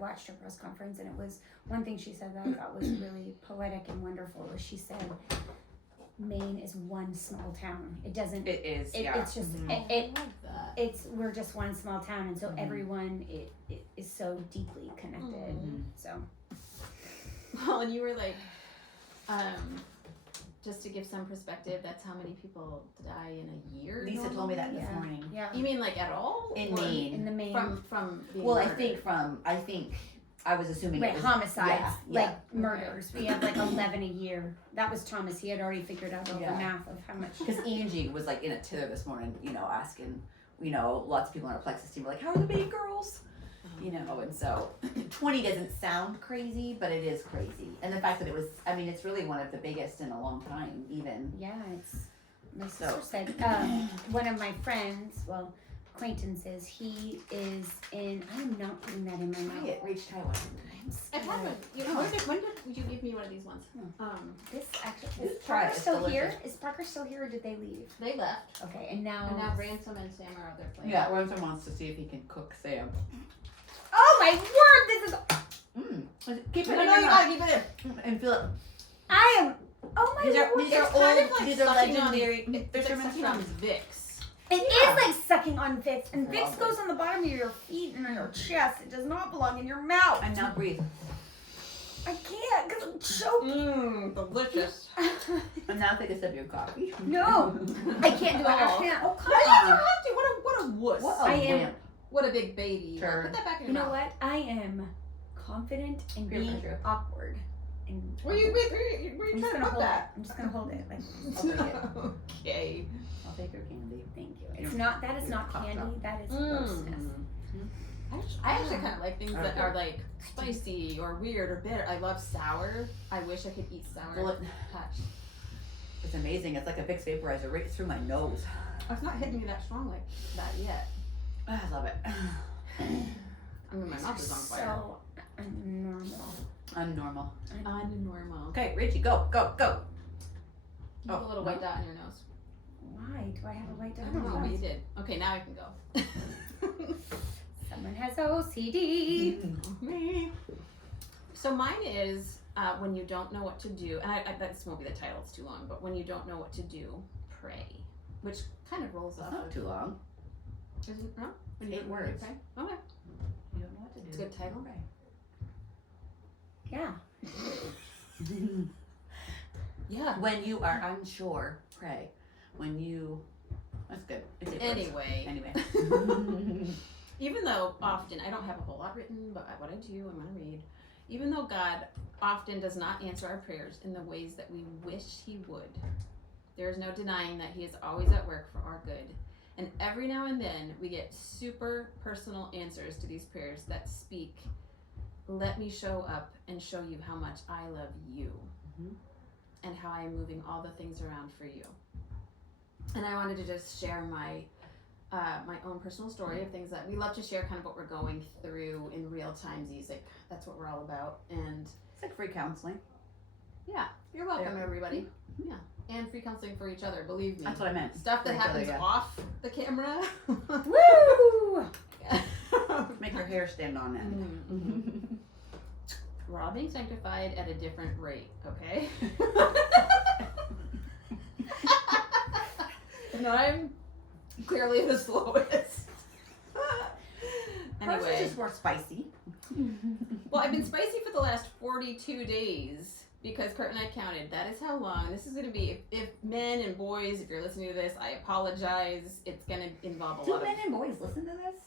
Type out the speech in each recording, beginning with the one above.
watched her press conference, and it was one thing she said that I thought was really poetic and wonderful. Was she said, Maine is one small town. It doesn't. It is. It's just I love that. it's we're just one small town, and so everyone it is so deeply connected. So. Well, and you were like, just to give some perspective, that's how many people die in a year. Lisa told me that this Yeah. morning. Yeah. You mean like at all? In Or Maine. In the Maine. From being Well, murdered? I think I was assuming Wait, it was homicides, yeah, like murders. We have like 11 a year. That was Thomas. He had already figured out all the Yeah. math of how much. because Angie was like in a tither this morning, asking, lots of people on our Plexus team were like, how are the Maine girls? And so 20 doesn't sound crazy, but it is crazy. And the fact that it's really one of the biggest in a long time, even. Yeah, it's. My So- sister said one of my friends, acquaintances. He is in. I am not putting that in my mouth. Quiet, Rach Taiwan. I've had one. When did you give me one of these ones? This actually Just is try Parker it, it's still here? delicious. Is Parker still here, or did they leave? They left. Okay, and now. And now Ransom and Sam are out there playing. Yeah, Ransom wants to see if he can cook Sam. Oh my word! This is. Keep it No, in you your gotta mouth. keep it in. And feel it. I am. Oh my These are word! these are It's kind old. of like These are sucking legendary It's like fisherman's sucking on friends. Vicks. It is like sucking on Vicks, and Vicks Lovely. goes on the bottom of your feet and on your chest. It does not belong in your mouth. And now breathe. I can't because I'm choking. Delicious. And now take a sip of your coffee. No, I can't do it. I can't. Oh, come Why did you on. have to? What a wuss. What a I am- wimp. What a big baby. Turd. Put that back in You your know mouth. what? I am confident in Peer being pressure. awkward. And Where you I'm trying just to gonna put hold that? it. I'm just gonna hold it. Like, I'll take it. Okay. I'll take your candy. thank you. It's not. That is Your not cough candy. drop. That is grossness. I actually kind of like things that Okay. are like spicy or weird or bitter. I love sour. I wish I could eat sour. Well, Touch. it's amazing. It's like a Vicks vaporizer right through my nose. It's not hitting me that strong like that yet. I love it. I mean, my mouth is on fire. So normal. Unnormal. Unnormal. Okay, Richie, go. You have Oh, a little no. white dot on your nose. Why do I have a white I dot? don't know, but you did. Okay, now I can go. Someone has OCD. Me. So mine is when you don't know what to do, and I this won't be the title, it's too long, but when you don't know what to do, pray. Which kind of rolls It's off not of, too long. isn't no? When 8 don't know words. Pray? Okay. You don't know what to do. It's a good title. Yeah. Yeah. When you are unsure, pray. That's good. It's 8 words. Anyway. Anyway. Even though often, I don't have a whole lot written, but what I do, I'm going to read. Even though God often does not answer our prayers in the ways that we wish He would, there is no denying that He is always at work for our good. And every now and then, we get super personal answers to these prayers that speak, let me show up and show you how much I love you and how I am moving all the things around for you. And I wanted to just share my own personal story of things that we love to share, kind of what we're going through in real time. Like that's what we're all about. And It's like free counseling. yeah, you're welcome, Yeah. everybody. Yeah, and free counseling for each other. Believe me, That's what I meant. stuff that For each other, happens yeah. off the camera. Woo! Make your hair stand on end. We're all being sanctified at a different rate, okay? And I'm clearly the slowest. Hers is Anyway, just more spicy. well, I've been spicy for the last 42 days because Kurt and I counted. That is how long. This is going to be, if men and boys, if you're listening to this, I apologize. It's going to involve a Do lot of... men and boys listen to this?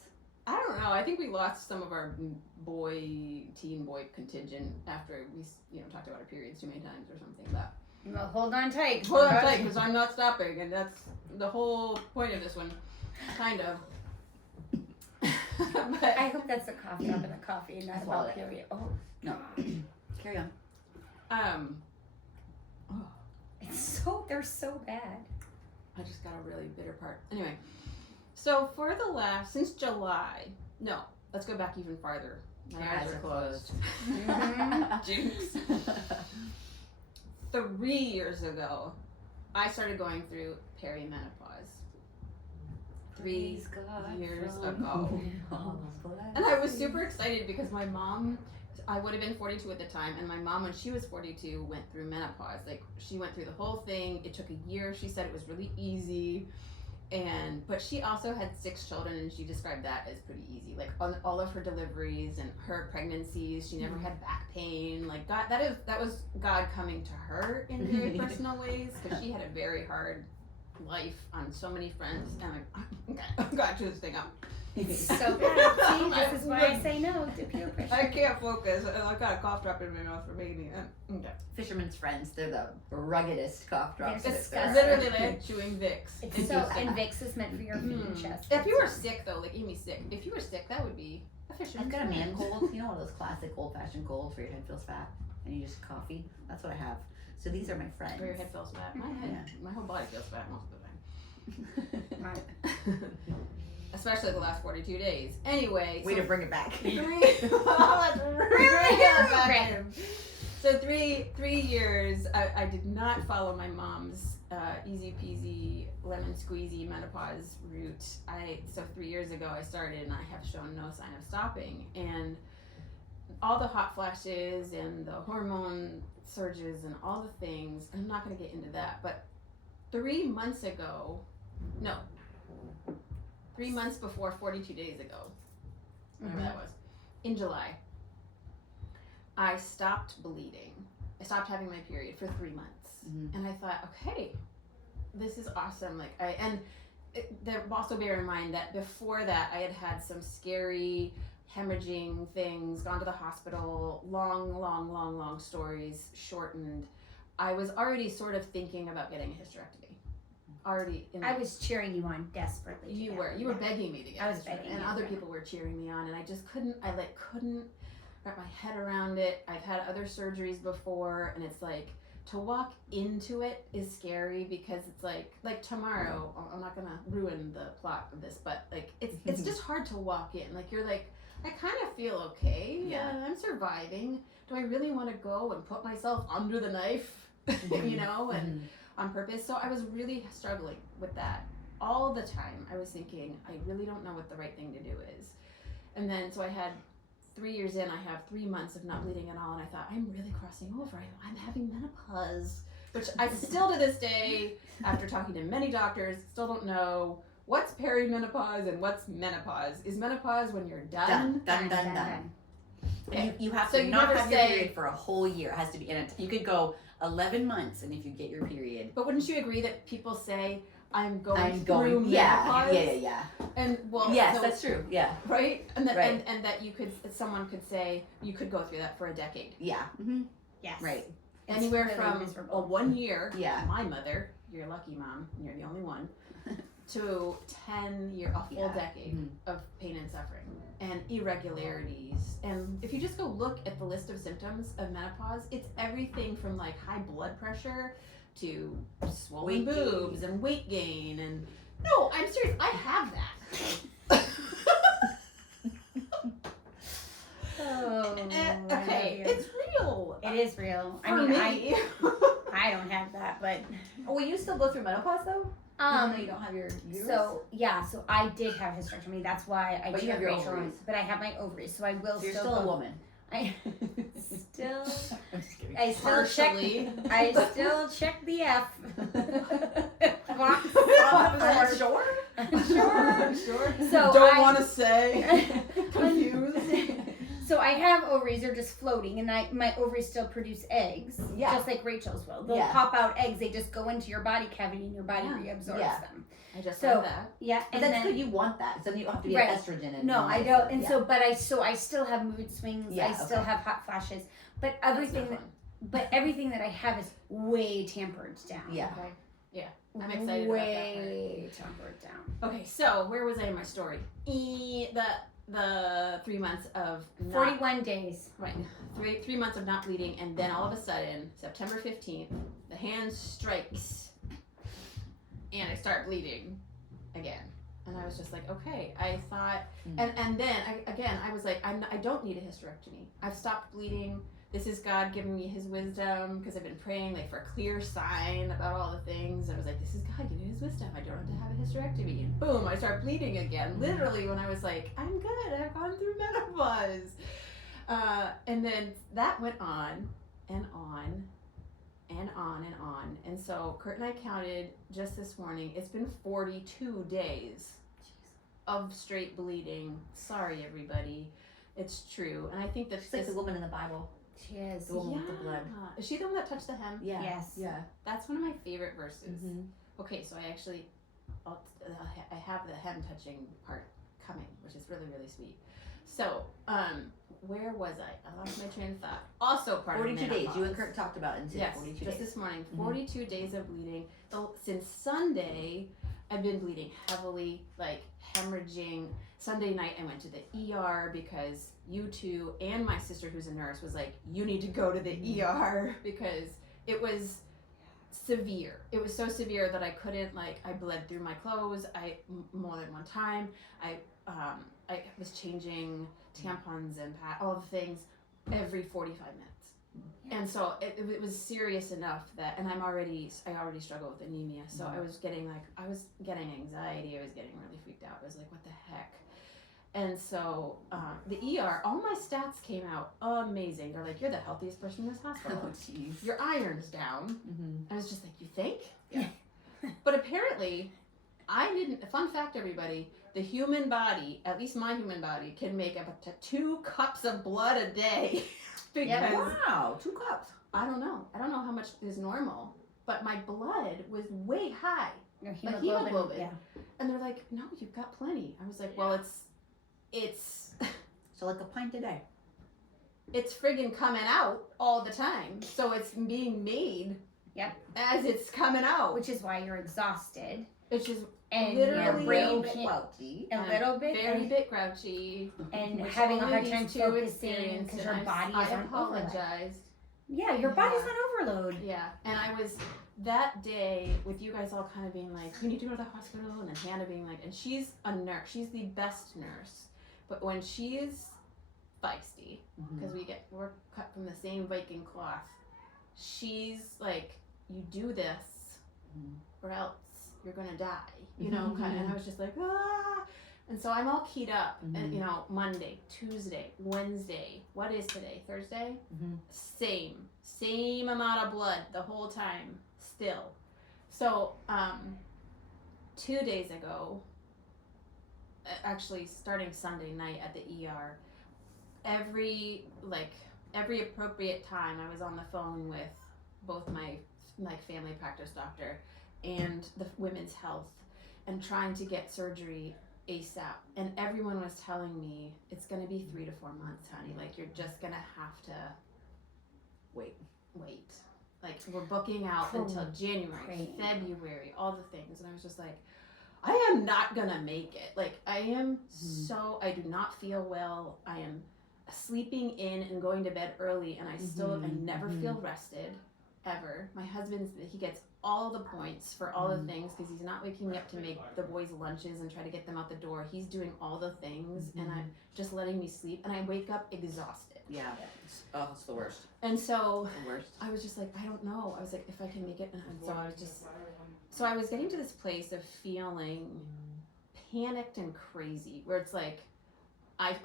I don't know. I think we lost some of our teen boy contingent after we, talked about our periods too many times or something. But Well, hold on tight. hold on tight, because I'm not stopping, and that's the whole point of this one, kind of. But I hope that's a cough drop in the coffee, and not Swallow about it. period. Oh, No. Carry on. they're so bad. I just got a really bitter part. Anyway, so since July, no, let's go back even farther. My eyes are closed. Jinx. 3 years ago, I started going through perimenopause. 3 God years from ago. all And I was super excited because my mom, I would have been 42 at the time, and my mom, when she was 42, went through menopause. Like, she went through the whole thing. It took a year. She said it was really easy. But she also had 6 children, and she described that as pretty easy. Like, on all of her deliveries and her pregnancies, she never had back pain. Like, God, that was God coming to her in very personal ways, because she had a very hard life on so many fronts. And I got to this thing up. So bad. See, this is why I say no to peer pressure. I can't focus. I got a cough drop in my mouth for making it. Okay. Fisherman's Friends, they're the ruggedest cough drops. They're It's disgusting. literally like chewing Vicks. It's so, and Vicks is meant for your feet and chest. If you were sick though, like Amy's sick, if you were sick, that would be a I've fisherman's got a man friend. cold, you know, one of those classic old-fashioned colds where your head feels fat and you just coffee. That's what I have. So these are my friends. Where your head feels fat. My head, my whole body feels fat most of the time. Especially the last 42 days. Anyway, Way to bring it back. let's bring it back. So 3 years, I did not follow my mom's easy peasy lemon squeezy menopause route. So 3 years ago I started, and I have shown no sign of stopping. And all the hot flashes and the hormone surges and all the things, I'm not going to get into that, but 3 months ago, no, 3 months before 42 days ago, whatever that was, in July, I stopped bleeding. I stopped having my period for 3 months. And I thought, okay, this is awesome. Also bear in mind that before that I had some scary hemorrhaging things, gone to the hospital, long stories shortened. I was already sort of thinking about getting a hysterectomy. I was cheering you on desperately. You were begging me to get I was hysterectomy, begging and you, other yeah. people were cheering me on, and I just couldn't wrap my head around it. I've had other surgeries before, and it's like, to walk into it is scary, because it's like tomorrow, I'm not gonna ruin the plot of this, but like it's just hard to walk in. Like, you're like, I kind of feel okay. Yeah. I'm surviving. Do I really want to go and put myself under the knife, you know, and on purpose? So I was really struggling with that all the time. I was thinking, I really don't know what the right thing to do is. And then, so I had 3 years in, I have 3 months of not bleeding at all, and I thought, I'm really crossing over. I'm having menopause, which I still to this day, after talking to many doctors, still don't know what's perimenopause and what's menopause. Is menopause when you're done? Done. Okay. You have So to you not never have your say- period for a whole year. It has to be in it. You could go 11 months, and if you get your period, But wouldn't you agree that people say, I'm going through going. menopause? Yeah. And well, Yes, so- that's true. Yeah. right? And that Right. and that someone could say you could go through that for a decade. Yeah. Yes. Right. It's Anywhere really from miserable. 1 year, Yeah. my mother, you're lucky mom, you're the only one, to 10 year, a full Yeah. decade Mhm. of pain and suffering and irregularities. And if you just go look at the list of symptoms of menopause, it's everything from like high blood pressure to swollen Weight gain. boobs and weight gain. And no, I'm serious, I have that. Oh, Okay, it's real. it is real. For I mean, me. I don't have that, but Will you still go through menopause though? Even though you don't have your uterus? so I did have hysterectomy. That's why I But do you have have your Rachel, ovaries. but I have my ovaries, so I will So you're still still a go- woman. I still, I'm just kidding. I still check. Partially. I still check the F box on the board. Sure. Sure. Sure. So Don't I- want to say. Confused. So I have ovaries; they're just floating, and my ovaries still produce eggs, Yeah. just like Rachel's will. They'll Yeah. pop out eggs; they just go into your body cavity, and your body Yeah. reabsorbs Yeah. them. I just So- said that. Yeah, But and that's then good. You want that. So then you don't have to be Right. an estrogen. And no, all I that don't. stuff. And Yeah. so I still have mood swings. Yeah, I still okay. have hot flashes, but That's everything no that, fun. but everything that I have is way tampered down. Yeah. Okay. Yeah. I'm excited about that part. Way tampered down. Okay, so where was I in my story? The 3 months of not, 41 days. right, 3 months of not bleeding, and then all of a sudden, September 15th, the hand strikes, and I start bleeding again. And I was just like, okay. I thought, and then I was like, I don't need a hysterectomy. I've stopped bleeding. this is God giving me his wisdom, because I've been praying like for a clear sign about all the things. I was like, this is God giving me his wisdom. I don't have to have a hysterectomy. And boom, I start bleeding again. Literally when I was like, I'm good. I've gone through menopause. And then that went on and on and on and on. And so Kurt and I counted just this morning. It's been 42 days of straight bleeding. Sorry, everybody. It's true. And I think that She's like the woman in the Bible. She is. The woman with the blood. Is she the one that touched the hem? Yeah. Yes. Yeah. That's one of my favorite verses. Mm-hmm. Okay, so I have the hem touching part coming, which is really, really sweet. So, where was I lost my train of thought. Also part 42 of days. menopause. You and Kurt talked about it. Yes, 42 just days. this morning. Mhm. 42 days of bleeding. Since Sunday, I've been bleeding heavily, like hemorrhaging. Sunday night, I went to the ER because you two and my sister, who's a nurse, was like, you need to go to the ER because it was severe. It was so severe that I couldn't, like, I bled through my clothes. More than one time. I was changing tampons and all the things every 45 minutes. And so it was serious enough that, and I already struggle with anemia. So I was getting anxiety. I was getting really freaked out. I was like, what the heck? And so the ER, all my stats came out amazing. They're like, you're the healthiest person in this hospital. Oh, jeez. Your iron's down. Mm-hmm. I was just like, you think? Yeah. But apparently, fun fact, everybody, the human body, at least my human body, can make up to 2 cups of blood a day. Because Wow, 2 cups. I don't know how much is normal, but my blood was way high. Your hemoglobin. Yeah. And they're like, no, you've got plenty. I was like, well, it's So like a pint a day. it's friggin' coming out all the time. So it's being made as it's coming out. Which is why you're exhausted. Which is And literally your a brain little bit can't, welty. a little bit. very and, bit grouchy. and which having a only hard these time two focusing experienced, because and your body I is on overload. apologized. Yeah, your body's on overload. Yeah, and I was that day with you guys all kind of being like, you need to go to the hospital, and then Hannah being like, and she's a nurse, she's the best nurse, but when she is feisty, because we're cut from the same Viking cloth, she's like, you do this, or else you're gonna die, you know, kind of, and I was just like, ah. And so I'm all keyed up, and Monday, Tuesday, Wednesday. What is today? Thursday? Same amount of blood the whole time, still. So 2 days ago, actually starting Sunday night at the ER, every appropriate time I was on the phone with both my family practice doctor and the women's health, and trying to get surgery ASAP, and everyone was telling me it's gonna be 3 to 4 months, honey. Like, you're just gonna have to wait. Like, we're booking out until January, February, all the things, and I was just like, I am not gonna make it. Like, I am I do not feel well. I am sleeping in and going to bed early, and I never feel rested ever. My husband, he gets all the points for all the things because he's not waking me up to make the boys lunches and try to get them out the door. He's doing all the things and I'm just letting me sleep, and I wake up exhausted. Yeah. It's the worst. And so The worst. I was just like, I don't know. I was like, if I can make it. And so I was getting to this place of feeling panicked and crazy, where it's like, I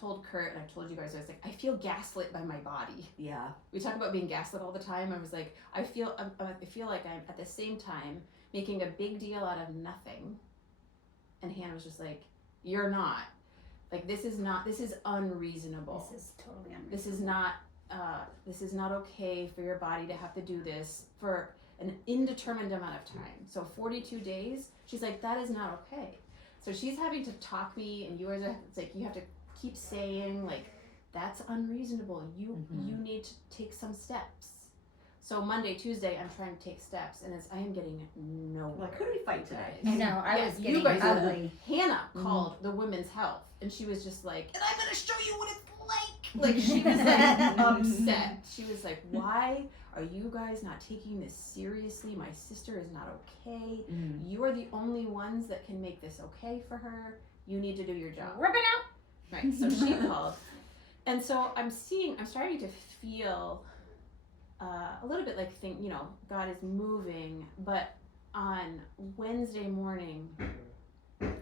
told Kurt, and I told you guys, I was like, I feel gaslit by my body. Yeah. We talk about being gaslit all the time. I was like, I feel like I'm at the same time making a big deal out of nothing. And Hannah was just like, you're not. Like, this is unreasonable. This is totally unreasonable. This is not okay for your body to have to do this for an indeterminate amount of time. So 42 days, she's like, that is not okay. So she's having to talk me, and it's like, you have to keep saying, like, that's unreasonable. You need to take some steps. So Monday, Tuesday, I'm trying to take steps, and I am getting nowhere. Like, who did we fight today? I know, I was getting ugly. Hannah called the women's health, and she was just like, and I'm going to show you what it's like. Like, she was like upset. She was like, why are you guys not taking this seriously? My sister is not okay. You are the only ones that can make this okay for her. You need to do your job. Rip it out. Right, so she called. And so I'm starting to feel a little bit like God is moving. But on Wednesday morning,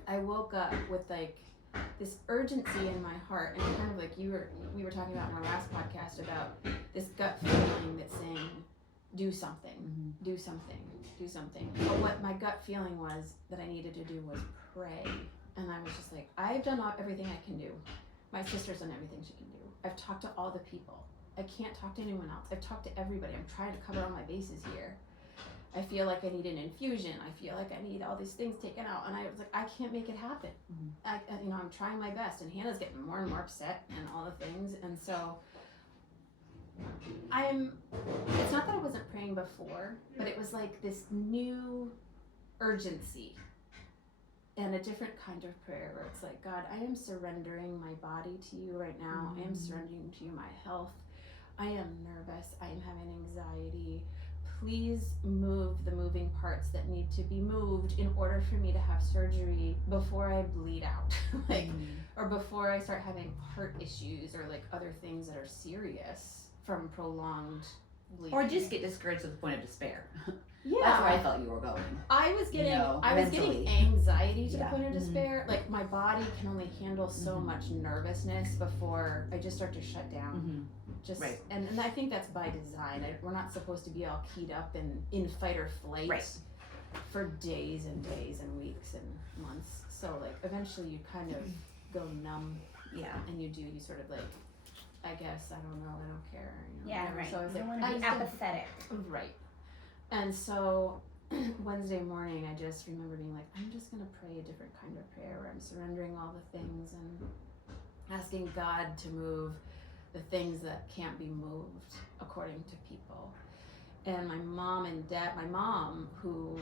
I woke up with like this urgency in my heart, and kind of like we were talking about in our last podcast about this gut feeling that's saying, do something, do something, do something. But what my gut feeling was that I needed to do was pray. And I was just like, I've done everything I can do. My sister's done everything she can do. I've talked to all the people. I can't talk to anyone else. I've talked to everybody. I'm trying to cover all my bases here. I feel like I need an infusion. I feel like I need all these things taken out. And I was like, I can't make it happen. I'm trying my best. And Hannah's getting more and more upset and all the things. And so it's not that I wasn't praying before, but it was like this new urgency and a different kind of prayer where it's like, God, I am surrendering my body to you right now. I am surrendering to you my health. I am nervous. I am having anxiety. Please move the moving parts that need to be moved in order for me to have surgery before I bleed out, or before I start having heart issues or like other things that are serious from prolonged bleeding. Or just get discouraged to the point of despair. Yeah. That's where I felt you were going. I was getting mentally. anxiety to the Yeah. point of despair. Like my body can only handle so much nervousness before I just start to shut down. Just Right. and I think that's by design. We're not supposed to be all keyed up and in fight or flight for days and days and weeks and months. So like eventually you kind of go numb. Yeah. And you sort of like, I guess, I don't know, I don't care. Yeah, whatever. right. So I was You don't like, want to be apathetic. Right. And so Wednesday morning, I just remember being like, I'm just going to pray a different kind of prayer where I'm surrendering all the things and asking God to move the things that can't be moved according to people. And my mom, who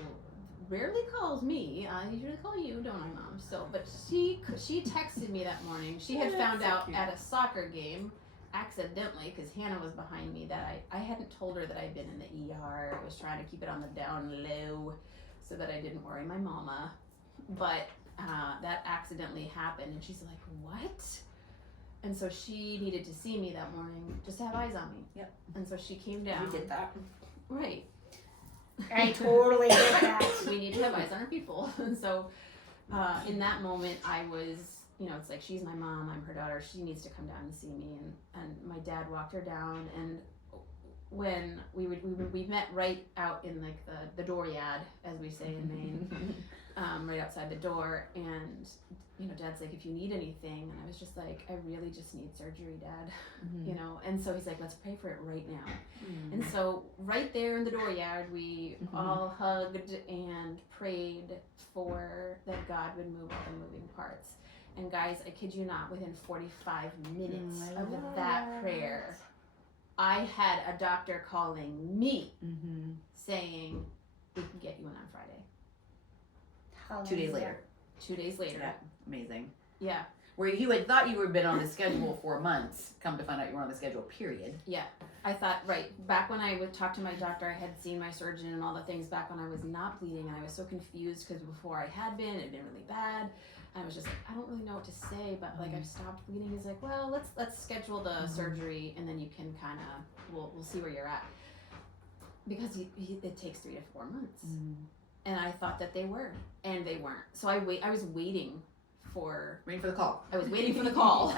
rarely calls me, I usually call you, don't I, Mom? So, but she texted me that morning. She had found out at a soccer game, accidentally, because Hannah was behind me, that I hadn't told her that I'd been in the ER. I was trying to keep it on the down low so that I didn't worry my mama. But that accidentally happened, and she's like, what? And so she needed to see me that morning just to have eyes on me. Yep. And so she came down. You did that. Right. I totally get that. We need to have eyes on our people. And so in that moment, I was, it's like, she's my mom, I'm her daughter, she needs to come down and see me. And my dad walked her down, and when we met right out in like the dooryard, as we say in Maine, right outside the door, and Dad's like, if you need anything, and I was just like, I really just need surgery, Dad, and so he's like, let's pray for it right now. And so right there in the dooryard, we all hugged and prayed for that God would move all the moving parts. And guys, I kid you not, within 45 minutes of that prayer, I had a doctor calling me saying, we can get you in on Friday. How 2 days long is later. 2 days later. Yeah. Amazing. Yeah. Where you had thought you had been on the schedule for months, come to find out you were on the schedule, period. Yeah. I thought, back when I would talk to my doctor, I had seen my surgeon and all the things back when I was not bleeding, and I was so confused because before I had been, it had been really bad. I was just like, I don't really know what to say, but like I've stopped bleeding. He's like, well, let's schedule the surgery, and then you can kind of we'll see where you're at, because it takes 3 to 4 months, and I thought that they were, and they weren't. So I was waiting for the call. I was waiting for the call.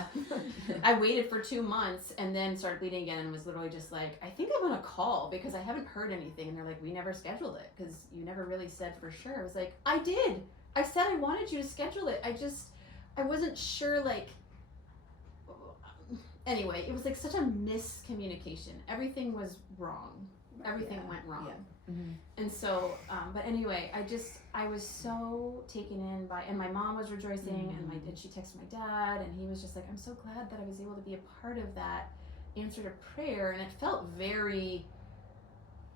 I waited for 2 months and then started bleeding again, and was literally just like, I think I'm gonna call because I haven't heard anything. And they're like, we never scheduled it because you never really said for sure. I was like, I did. I said I wanted you to schedule it. I wasn't sure, like, anyway, it was like such a miscommunication. Everything was wrong. Everything went wrong. Yeah. And so, but anyway, I was so taken in by, and my mom was rejoicing, and she texted my dad, and he was just like, I'm so glad that I was able to be a part of that answer to prayer. And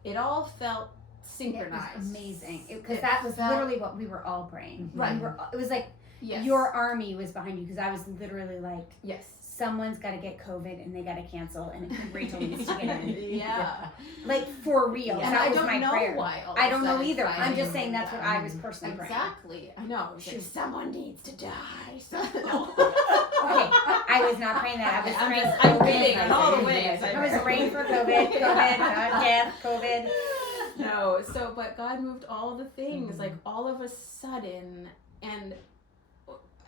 it all felt synchronized. It was amazing. Because that was literally what we were all praying. Right. It was like Yes. your army was behind you, because I was literally like, Yes. someone's got to get COVID and they got to cancel, and Rachel needs to get in. Yeah. Like, for real. And That I was don't my know prayer. why. All I of a don't know sudden either. I'm finding just saying that's what I was personally praying. Exactly. I know. She was someone needs to die. No. Okay, I was not praying that. I was praying for I'm COVID. kidding in all the ways. I was praying for COVID, death, COVID. No, so but God moved all the things like all of a sudden, and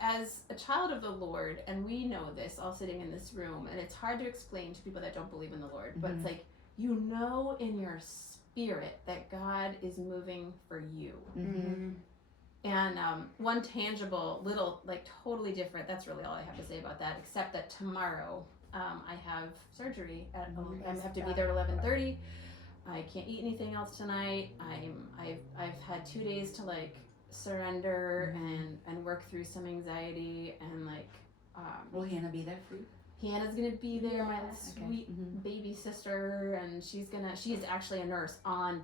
as a child of the Lord, and we know this all sitting in this room, and it's hard to explain to people that don't believe in the Lord, but it's like you know in your spirit that God is moving for you. Mm-hmm. And one tangible little, like totally different, that's really all I have to say about that, except that tomorrow I have surgery. I have to be there at 11:30. I can't eat anything else tonight. I've had 2 days to like surrender and work through some anxiety and like. Will Hannah be there for you? Hannah's gonna be there, my Okay. sweet baby sister, and she is actually a nurse on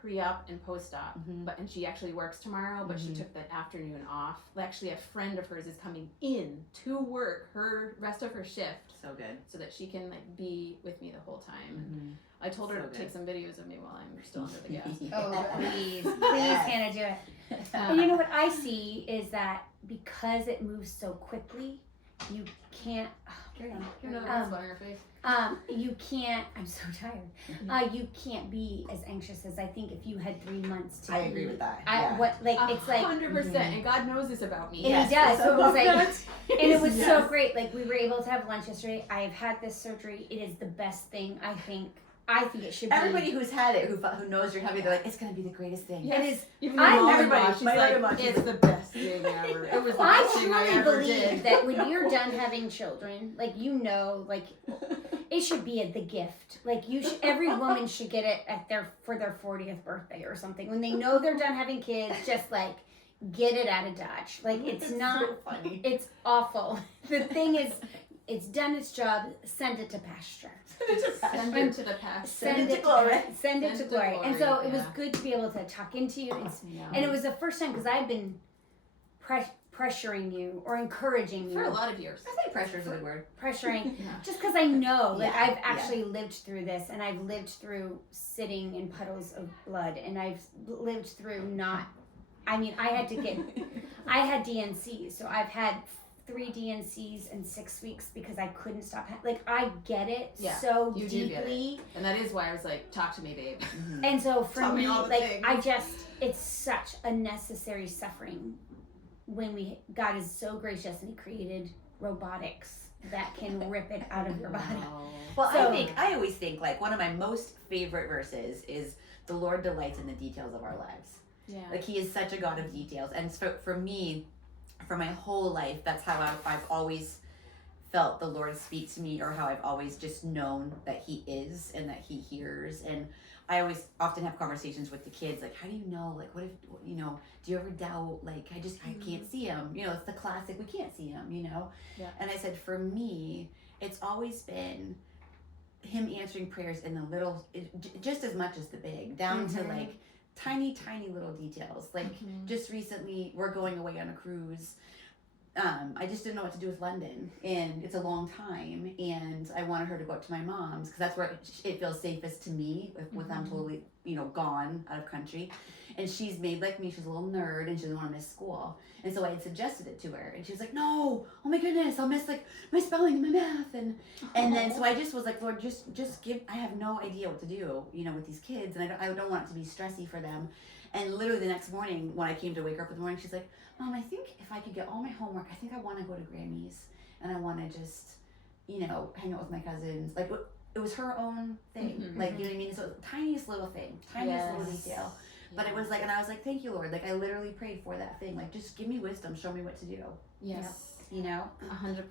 pre-op and post-op, and she actually works tomorrow, but she took the afternoon off. Actually, a friend of hers is coming in to work her rest of her shift, So good. so that she can like be with me the whole time. I told her So to good. take some videos of me while I'm still under the gas. Oh, please, Hannah, do it. And you know what I see is that because it moves so quickly, you can't. Give another one on your face. You can't. I'm so tired. You can't be as anxious as I think if you had 3 months to. I agree with that. It's like 100%, and God knows this about me. And he does. So it was like, and it was so Yes. great. Like we were able to have lunch yesterday. I have had this surgery. It is the best thing. I think it should be. Everybody who's had it, who knows you're having, they're like, it's gonna be the greatest thing. Yes. It is. Even I- my mom, everybody, she's my like, other mom, she's it's the best thing ever. It was the I best thing I truly ever believe did. that when you're done having children, like like it should be the gift. Like every woman should get it for their 40th birthday or something. When they know they're done having kids, just like get it out of Dodge. Like it's not. so funny. It's awful. The thing is, it's done its job. Send it to pasture. Send it to the past. Send it to glory. Send it to Send to glory. And so glory, it was yeah. good to be able to talk into you. Yeah. And it was the first time because I've been pressuring you or encouraging you. For a lot of years. I think pressure is a good word. Pressuring. Yeah. Just because I know, like Yeah, I've actually lived through this, and I've lived through sitting in puddles of blood, and I've lived through not. I mean, I had DNCs, so I've had 3 DNCs in 6 weeks because I couldn't stop. Like I get it Yeah, so you do get it. deeply, And that is why I was like, talk to me, babe. and so for Tell me me, all the like things. it's such a necessary suffering when God is so gracious and He created robotics that can rip it out of your body. Well, So- I always think like one of my most favorite verses is the Lord delights in the details of our lives. Yeah. Like He is such a God of details, and for me, for my whole life, that's how I've always felt the Lord speak to me, or how I've always just known that He is and that He hears. And I always often have conversations with the kids, like, how do you know? Like, what if, you know, do you ever doubt? Like, I can't see Him. You know, it's the classic, we can't see Him, you know? Yeah. And I said, for me, it's always been Him answering prayers in the little, just as much as the big, down to like tiny little details. Like just recently, we're going away on a cruise. I just didn't know what to do with London, and it's a long time, and I wanted her to go up to my mom's because that's where it feels safest to me with I'm totally, you know, gone out of country. And she's made like me, she's a little nerd, and she doesn't want to miss school. And so I had suggested it to her, and she was like, no, oh my goodness, I'll miss like my spelling and my math. And then so I just was like, Lord, just give, I have no idea what to do, you know, with these kids, and I don't want it to be stressy for them. And literally the next morning when I came to wake her up in the morning, she's like, Mom, I think if I could get all my homework, I think I want to go to Grammy's, and I want to just, you know, hang out with my cousins. Like it was her own thing, like, you know what I mean? So tiniest little thing, tiniest little detail. But it was like, and I was like, thank you, Lord. Like, I literally prayed for that thing. Like, just give me wisdom. Show me what to do. Yes. You know? 100%.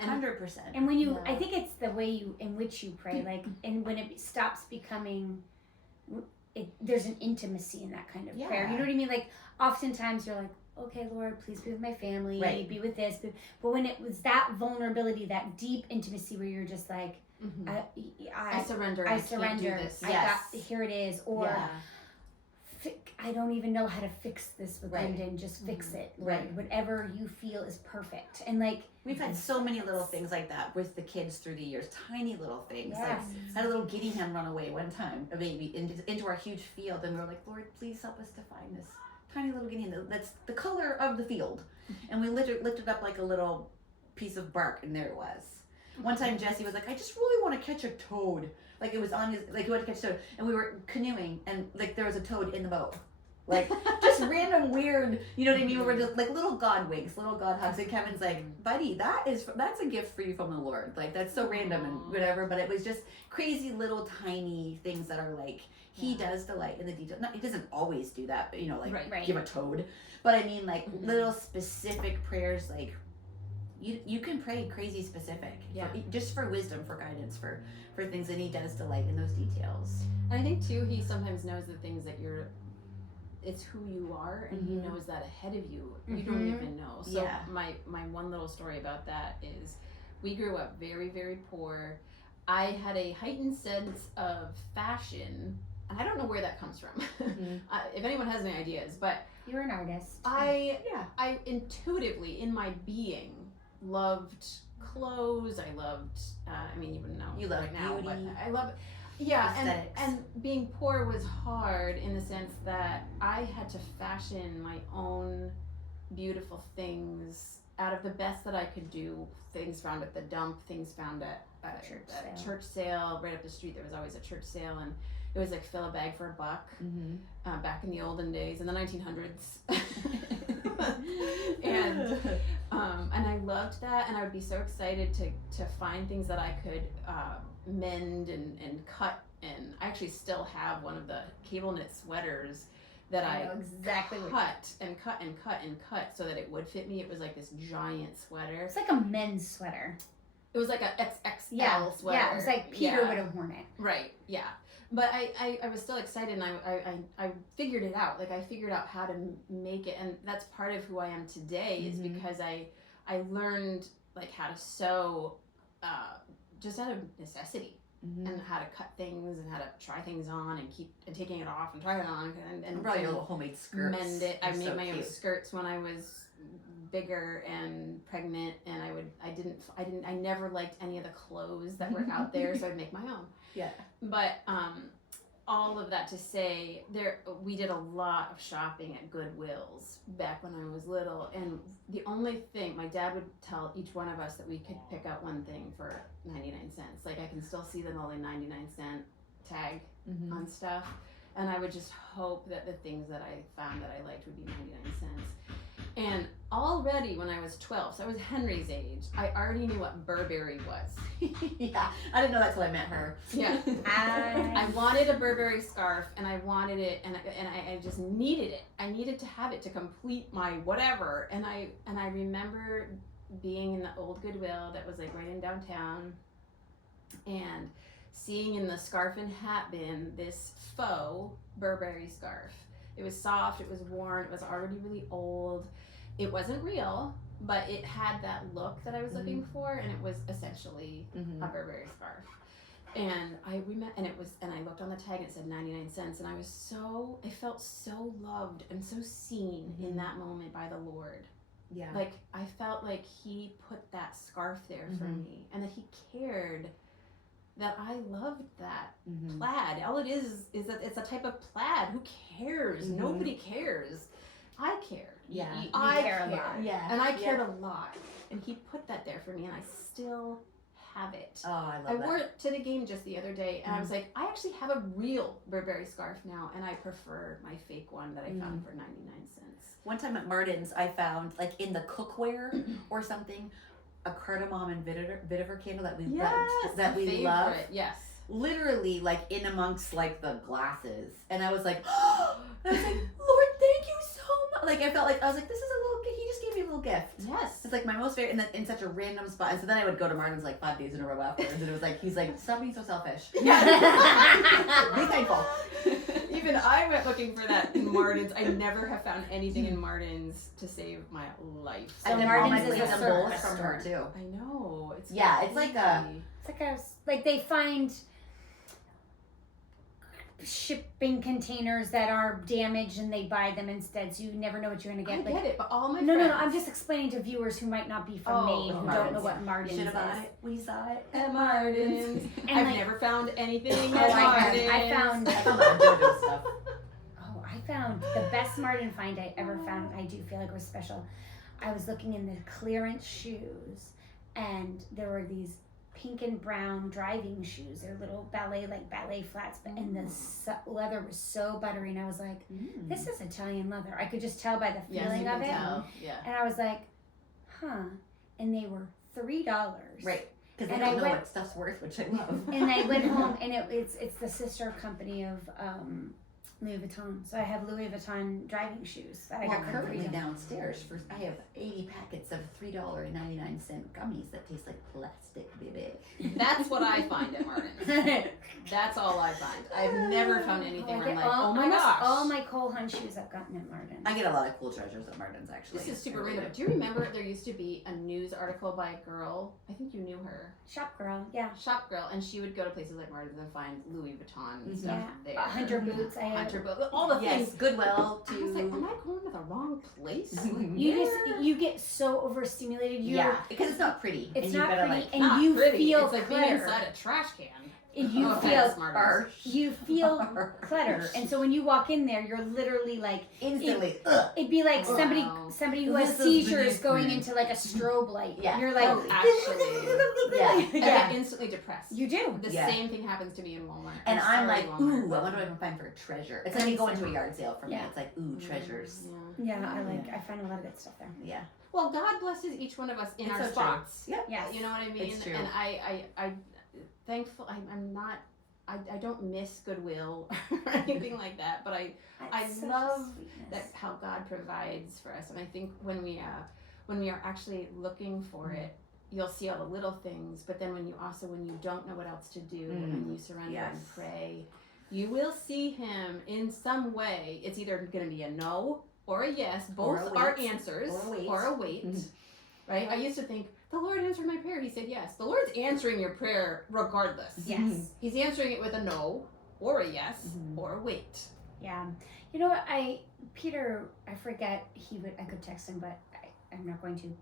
And 100%. And when you, Yeah. I think it's the way in which you pray, like, and when it stops becoming, there's an intimacy in that kind of prayer. You know what I mean? Like, oftentimes you're like, okay, Lord, please be with my family, Right. be with this. But when it was that vulnerability, that deep intimacy where you're just like, I surrender. I Can't do surrender. this. I got, here it is. Or Yeah. I don't even know how to fix this with Right. Lyndon. Just fix it. Right. Like, whatever you feel is perfect. And like, We've had so many little things like that with the kids through the years. Tiny little things. yes. Like I had a little guinea hen run away one time, a baby, into our huge field, and we were like, Lord, please help us to find this tiny little guinea hen that's the color of the field. And we lifted up like a little piece of bark, and there it was. One time Jesse was like, I just really want to catch a toad. Like it was on his, like he wanted to catch a toad. And we were canoeing, and like there was a toad in the boat. Like just random weird, you know what I mean? We were just like little God winks, little God hugs. And Kevin's like, buddy, that's a gift for you from the Lord. Like that's so random and whatever. But it was just crazy little tiny things that are like, he does delight in the detail. Not, he doesn't always do that, but you know, like Right. give a toad. But I mean like little specific prayers, like you can pray crazy specific. Yeah. Just for wisdom, for guidance, for things, and he does delight in those details. And I think too, he sometimes knows the things that it's who you are, and he knows that ahead of you. You don't even know. So Yeah. my one little story about that is, we grew up very, very poor. I had a heightened sense of fashion, and I don't know where that comes from. If anyone has any ideas, but You're an artist. I intuitively in my being loved clothes. I loved I mean, you wouldn't know You love right now, but beauty. I love Aesthetics. and being poor was hard in the sense that I had to fashion my own beautiful things out of the best that I could do. Things found at the dump, things found at a church sale right up the street. There was always a church sale, and it was like fill a bag for $1 back in the olden days in the 1900s. And I loved that, and I would be so excited to find things that I could mend and cut. And I actually still have one of the cable knit sweaters that I know exactly what cut and cut and cut and cut so that it would fit me. It was like this giant sweater. it's like a men's sweater. It was like a XXL Yeah, sweater. yeah. It was like Peter Yeah. would have worn it. Right, yeah. But I was still excited, and I figured it out. Like I figured out how to make it, and that's part of who I am today is because I learned like how to sew just out of necessity. And how to cut things and how to try things on and keep and taking it off and trying it on and Probably your little homemade skirts. mend it. I They're made so my own cute. skirts when I was bigger and pregnant, and I never liked any of the clothes that were out there, so I'd make my own. Yeah. But all of that to say, we did a lot of shopping at Goodwill's back when I was little, and the only thing my dad would tell each one of us that we could pick out one thing for 99 cents. Like I can still see the only 99-cent tag on stuff, and I would just hope that the things that I found that I liked would be 99 cents. And already when I was 12, so I was Henry's age, I already knew what Burberry was. Yeah, I didn't know that till I met her. Yeah. I I wanted a Burberry scarf, and I wanted it, and I just needed it. I needed to have it to complete my whatever. And I remember being in the old Goodwill that was like right in downtown, and seeing in the scarf and hat bin this faux Burberry scarf. It was soft, it was worn, it was already really old. It wasn't real, but it had that look that I was looking for, and it was essentially a Burberry scarf. And I looked on the tag and it said 99 cents, and I felt so loved and so seen in that moment by the Lord. Yeah. Like I felt like he put that scarf there for me, and that he cared that I loved that plaid. All it is that it's a type of plaid. Who cares? Nobody cares. I cared. Yeah. I care a cared. lot. Yeah. And I cared a lot. And he put that there for me, and I still have it. Oh, I love I that. wore it to the game just the other day, and I was like, I actually have a real Burberry scarf now, and I prefer my fake one that I found for 99 cents. One time at Martin's, I found like in the cookware or something, a cardamom and vetiver candle that we that we love. Yes. Literally like in amongst like the glasses, and I was like, oh, I was like, Lord, thank you so much. Like I felt like I was like, this is a little gift. He just gave me a little gift. Yes. It's like my most favorite, in such a random spot. And so then I would go to Martin's like 5 days in a row afterwards, and it was like, he's like, stop being so selfish. Be thankful. Even I went looking for that in Martin's. I never have found anything in Martin's to save my life. So And then Martin's all my is sleeves a and bowls surplus from her too. I know. It's Yeah, it's like a- crazy. It's like they find shipping containers that are damaged and they buy them instead, so you never know what you're gonna I get. get it, but all my No, friends. I'm just explaining to viewers who might not be from Oh, Maine, who Martin's. don't know what Martin's You is. should have bought it. We saw it At Martin's. And I've like, never found anything oh, at I Martin's. found I found that JoJo stuff. Oh, I found the best Martin find I ever found. I do feel like it was special. I was looking in the clearance shoes, and there were these pink and brown driving shoes. They're little ballet flats, but and the leather was so buttery, and I was like, this is Italian leather. I could just tell by the Yes, feeling you of can it, tell. Yeah. and I was like, huh. And they were $3. Right. Because And they I don't know went- what stuff's worth, which I love. And I went home, and it's the sister company of Louis Vuitton. So I have Louis Vuitton driving shoes that I Well, got for currently $3. downstairs, I have 80 packets of $3.99 gummies that taste like plastic, baby. That's what I find at Martin's. That's all I find. I've never found anything where I'm like, oh my almost gosh. all my Cole Hunt shoes I've gotten at Martin. I get a lot of cool treasures at Martin's, actually. This is super I really random. Do you remember there used to be a news article by a girl? I think you knew her. Shop girl, yeah. Shop girl, and she would go to places like Martin's and find Louis Vuitton Mhm. stuff Yeah. there. Hunter boots. I have. Hunter book, all the Yes, things. Goodwill I was like, am to. I going to the wrong place? You get so overstimulated. Yeah, because it's not pretty. It's and you not gotta, pretty, like, and Not you pretty. feel it's like being clutter. inside a trash can. And you Oh, feel that's Martin's. harsh. you feel clutter, and so when you walk in there, you're literally like Instantly. Ugh. it'd be like Wow. somebody who has This is seizures ridiculous. going into like a strobe light. Yeah. You're like, Oh, actually. Yeah. I yeah. get instantly depressed. You do. The Yeah. same thing happens to me in Walmart. And I'm sorry, like, Walmart. ooh, I wonder what I can find for a treasure. It's like you go into a yard sale for me. Yeah. It's like, ooh, treasures. Yeah. Yeah, I find a lot of good stuff there. Yeah. Well, God blesses each one of us in It's our so true. spots. Yep. Yes. You know what I mean? It's true. And I thankful. I'm not. I don't miss Goodwill or anything like that. But I That's such a love sweetness. that's how God provides for us. And I think when we are actually looking for it, you'll see all the little things. But then when you don't know what else to do, and you surrender and Yes. pray, you will see Him in some way. It's either going to be a no or a yes. Or Both a are wait. answers. Or a wait. Or a wait. Mhm. Right? I used to think the Lord answered my prayer. He said yes. The Lord's answering your prayer regardless. Yes. He's answering it with a no or a yes Mhm. or a wait. Yeah. You know what? Peter, I forget I could text him, but I'm not going to.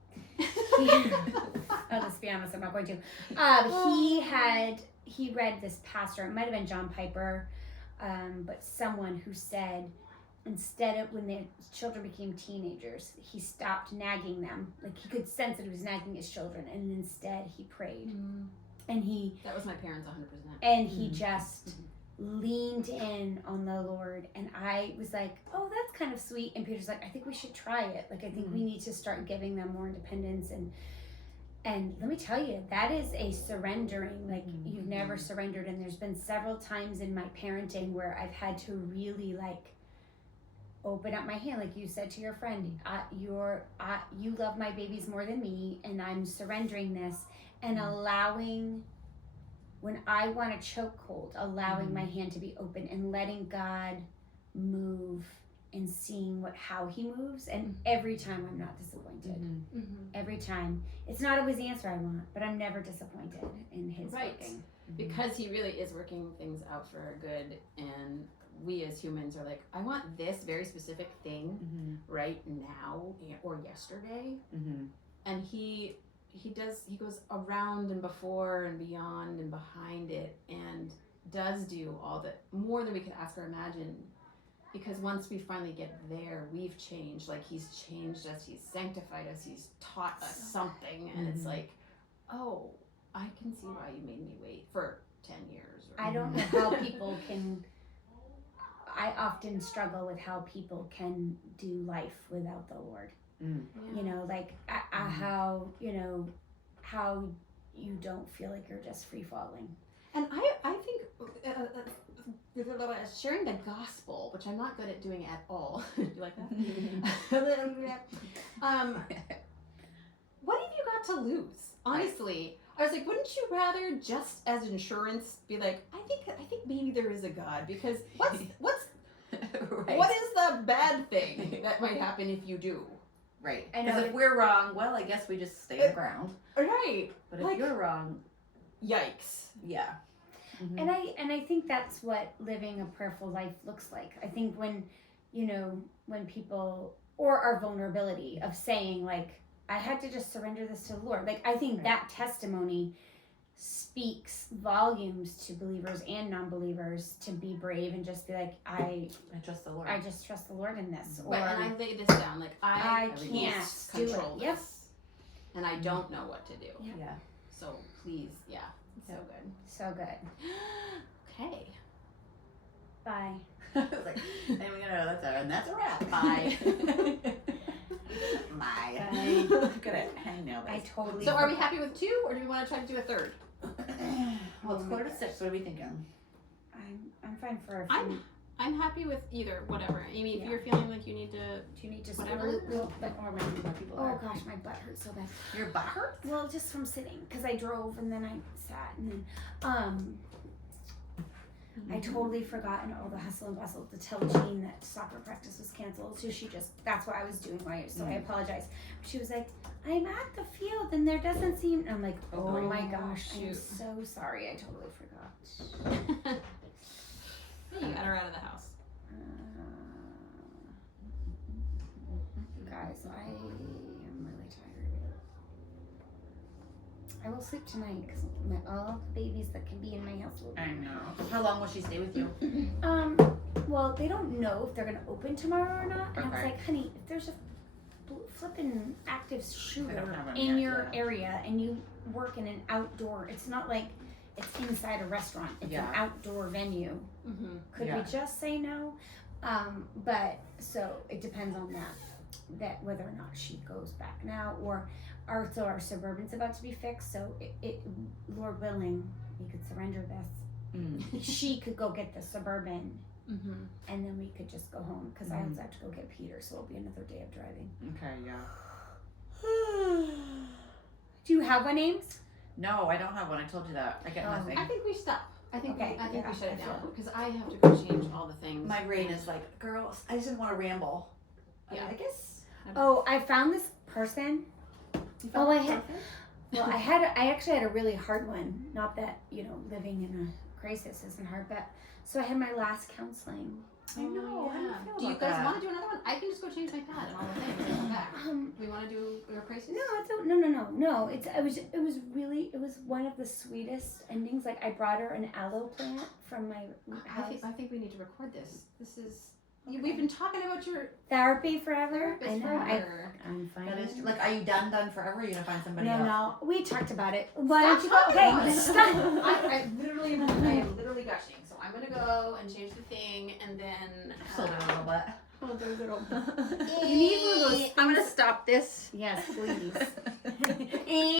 I'll just be honest, I'm not going to. He read this pastor, it might have been John Piper, but someone who said, instead of when the children became teenagers, he stopped nagging them. Like he could sense that he was nagging his children, and instead he prayed. And That was my parents 100%. he just leaned in on the Lord, and I was like, oh, that's kind of sweet. And Peter's like, I think we should try it. Like I think we need to start giving them more independence. And let me tell you, that is a surrendering like you've never surrendered. And there's been several times in my parenting where I've had to really like open up my hand, like you said to your friend, you love my babies more than me, and I'm surrendering this and allowing, when I want a chokehold, allowing my hand to be open and letting God move and seeing how He moves. And every time I'm not disappointed. Every time. It's not always the answer I want, but I'm never disappointed in His Right. working. Because He really is working things out for our good, and we as humans are like, I want this very specific thing right now or yesterday. And he goes around and before and beyond and behind it, and does do all that more than we could ask or imagine. Because once we finally get there, we've changed. Like He's changed us, He's sanctified us, He's taught us something, and it's like, oh, I can see why you made me wait for 10 years. Or, I don't know how people can. I often struggle with how people can do life without the Lord. You know, like how how you don't feel like you're just free falling. And I think sharing the gospel, which I'm not good at doing at all. You like that? What have you got to lose? Honestly, I was like, wouldn't you rather just as insurance be like, I think maybe there is a God, because what's Right. what is the bad thing that might happen if you do? Right. I know Because if we're wrong, well, I guess we just stay on the ground. Right. But if Like- you're wrong, Yikes. yeah. Mhm. And I think that's what living a prayerful life looks like. I think when, when people, or our vulnerability of saying like, I had to just surrender this to the Lord. Like, I think Right. that testimony speaks volumes to believers and non-believers to be brave and just be like, I trust the Lord. just trust the Lord in this. Or Right, and I lay this down. Like, I I can't do it. control Yep. this. And I don't know what to do. Yeah. So please, yeah. So Yep. good. So good. Okay. Bye. I was like, and we gotta, that's a wrap. Bye. Bye. Bye. Good at hangnail I this. totally. So are we happy with 2 or do we want to try to do a third? Well, it's 5:45. What are we thinking? I'm fine for. I'm happy with either, whatever. Amy, if Yeah. you're feeling like you need to, Do you need to whatever. Or maybe more people Oh are. gosh, my butt hurts so bad. Your butt hurts? Well, just from sitting, because I drove and then I sat and then, I totally forgot in all the hustle and bustle to tell Jean that soccer practice was canceled. So that's what I was doing so I apologize. She was like, I'm at the field and there doesn't seem, and I'm like, oh Oh, my gosh, I'm shoot. so sorry. I totally forgot. you got her out of the house. Guys, I am really tired. I will sleep tonight because all the babies that can be in my house will be. I know. How long will she stay with you? Well, they don't know if they're gonna open tomorrow or not, and I was Okay. like, honey, if there's a flippin' active shooter have 'em in yet, your yeah. area and you work in an outdoor, it's not like it's inside a restaurant, it's Yeah. an outdoor venue. Mm-hmm. Could Yeah. we just say no? But so it depends on that whether or not she goes back now or our Suburban's about to be fixed, so it Lord willing, we could surrender this. She could go get the Suburban Mm-hmm. and then we could just go home because I also have to go get Peter, so it'll be another day of driving. Okay, yeah. Do you have one, Ames? No, I don't have one. I told you that. I get Oh. nothing. I think we stop. I think Okay, I think yeah, we shut I it down feel- because I have to go change all the things. My brain is like, girls, I just didn't want to ramble. Yeah. I guess. Oh, I found this person. Oh, I actually had a really hard one. Not that, living in a crisis isn't hard, but so I had my last counseling. I know. How do you Yeah. feel Do you about guys that? want to do another one? I can just go change my pad and all the things and come back. We want to do your crisis? No. It was one of the sweetest endings. Like I brought her an aloe plant from my house. I think we need to record this. This is Okay. we've been talking about your Therapy forever. therapist I know. forever. I'm fine. That is like, are you done forever? Or you gonna find somebody No, else? no. We talked about it. Why don't you go? Stop talking about Okay, it. stop. I am literally gushing. So I'm gonna go and change the thing and then Still doing a little bit. oh, there's a little You need one of those. I'm gonna stop this. Yes, please.